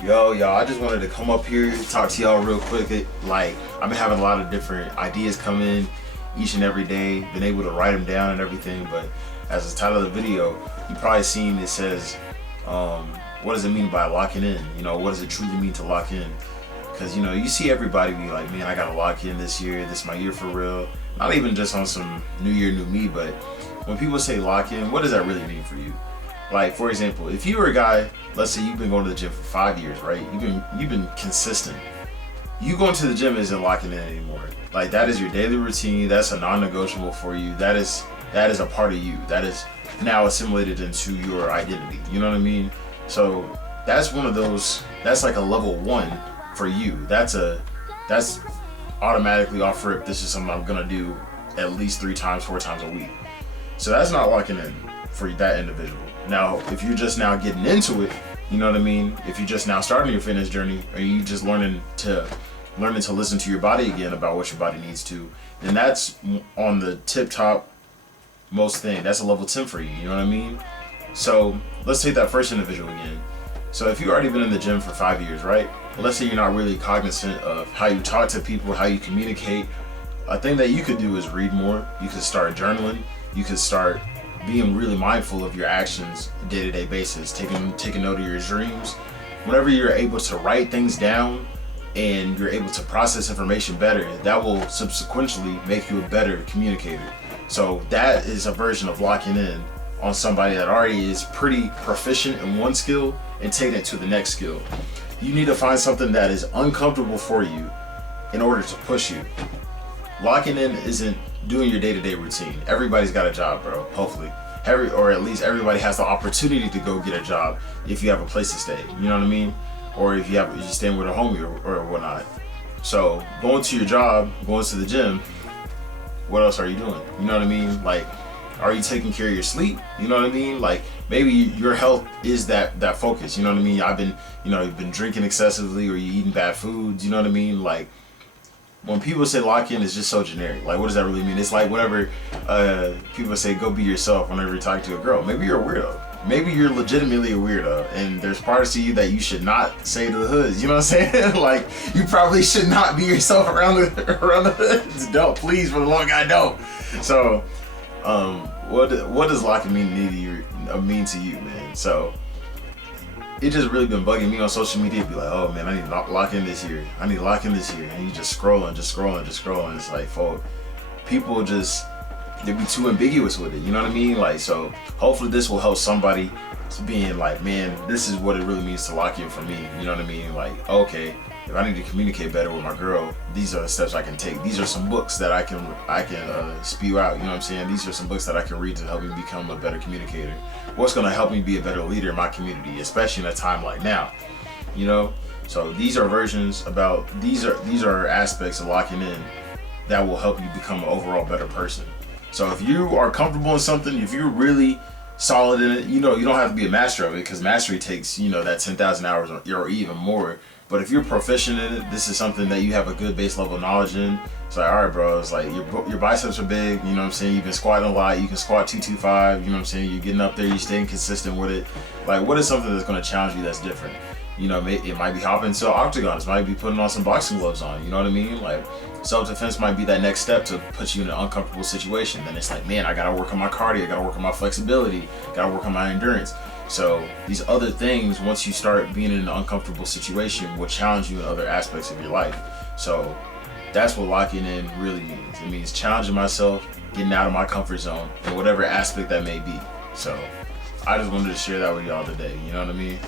Yo, y'all, I just wanted to come up here, talk to y'all real quick. I've been having a lot of different ideas come in each and every day, been able to write them down and everything, but as the title of the video, you probably seen it says, what does it mean by locking in? You know, what does it truly mean to lock in? Because, you know, you see everybody be like, man, I gotta lock in this year, this is my year for real. Not even just on some new year, new me, but when people say lock in, what does that really mean for you? Like, for example, if you were a guy, let's say you've been going to the gym for 5 years, right? You've been consistent. You going to the gym isn't locking in anymore. Like, that is your daily routine. That's a non-negotiable for you. That is a part of you. That is now assimilated into your identity. You know what I mean? So that's one of those. That's like a level 1 for you. That's automatically off rip. This is something I'm gonna do at least 3 times, 4 times a week. So that's not locking in for that individual. Now, if you're just now getting into it, you know what I mean? If you're just now starting your fitness journey, or you just learning to listen to your body again about what your body needs to, then that's on the tip top most thing. That's a level 10 for you, you know what I mean? So let's take that first individual again. So if you've already been in the gym for 5 years, right? Well, let's say you're not really cognizant of how you talk to people, how you communicate. A thing that you could do is read more. You could start journaling. You could start being really mindful of your actions day-to-day basis, taking note of your dreams. Whenever you're able to write things down and you're able to process information better, that will subsequently make you a better communicator. So that is a version of locking in on somebody that already is pretty proficient in one skill and taking it to the next skill. You need to find something that is uncomfortable for you in order to push you. Locking in isn't doing your day-to-day routine. Everybody's got a job, bro, hopefully. Or at least everybody has the opportunity to go get a job if you have a place to stay, you know what I mean? Or if you're staying with a homie or whatnot. So going to your job, going to the gym, what else are you doing? You know what I mean? Like, are you taking care of your sleep? You know what I mean? Like, maybe your health is that focus, you know what I mean? You've been drinking excessively, or you eating bad foods, you know what I mean? Like, when people say lock in, it's just so generic. Like, what does that really mean? It's like whenever people say go be yourself whenever you're talking to a girl. Maybe you're a weirdo. Maybe you're legitimately a weirdo, and there's parts of you that you should not say to the hoods. You know what I'm saying? Like, you probably should not be yourself around the hoods. Don't, please, for the love of God, don't. So, what does locking mean to you, man? So, it just really been bugging me on social media. Be like, oh man, I need to lock in this year. I need to lock in this year. And you just scrolling. It's like, folk, people they be too ambiguous with it. You know what I mean? Like, so hopefully this will help somebody being like, man, this is what it really means to lock in for me. You know what I mean? Like, okay, if I need to communicate better with my girl, these are the steps I can take. These are some books that I can spew out. You know what I'm saying? These are some books that I can read to help me become a better communicator. What's going to help me be a better leader in my community, especially in a time like now, you know? So these are these are aspects of locking in that will help you become an overall better person. So if you are comfortable in something, if you're really solid in it, you know, you don't have to be a master of it, because mastery takes, you know, that 10,000 hours or even more. But if you're proficient in it, this is something that you have a good base level of knowledge in. It's like, all right, bro, it's like your biceps are big, you know what I'm saying? You've been squatting a lot, you can squat 225, you know what I'm saying? You're getting up there, you're staying consistent with it. Like, what is something that's going to challenge you that's different? You know, it might be hopping to octagons, it might be putting on some boxing gloves on, you know what I mean? Like, self-defense might be that next step to put you in an uncomfortable situation. Then it's like, man, I gotta work on my cardio, I gotta work on my flexibility, gotta work on my endurance. So these other things, once you start being in an uncomfortable situation, will challenge you in other aspects of your life. So that's what locking in really means. It means challenging myself, getting out of my comfort zone, in whatever aspect that may be. So I just wanted to share that with y'all today, you know what I mean?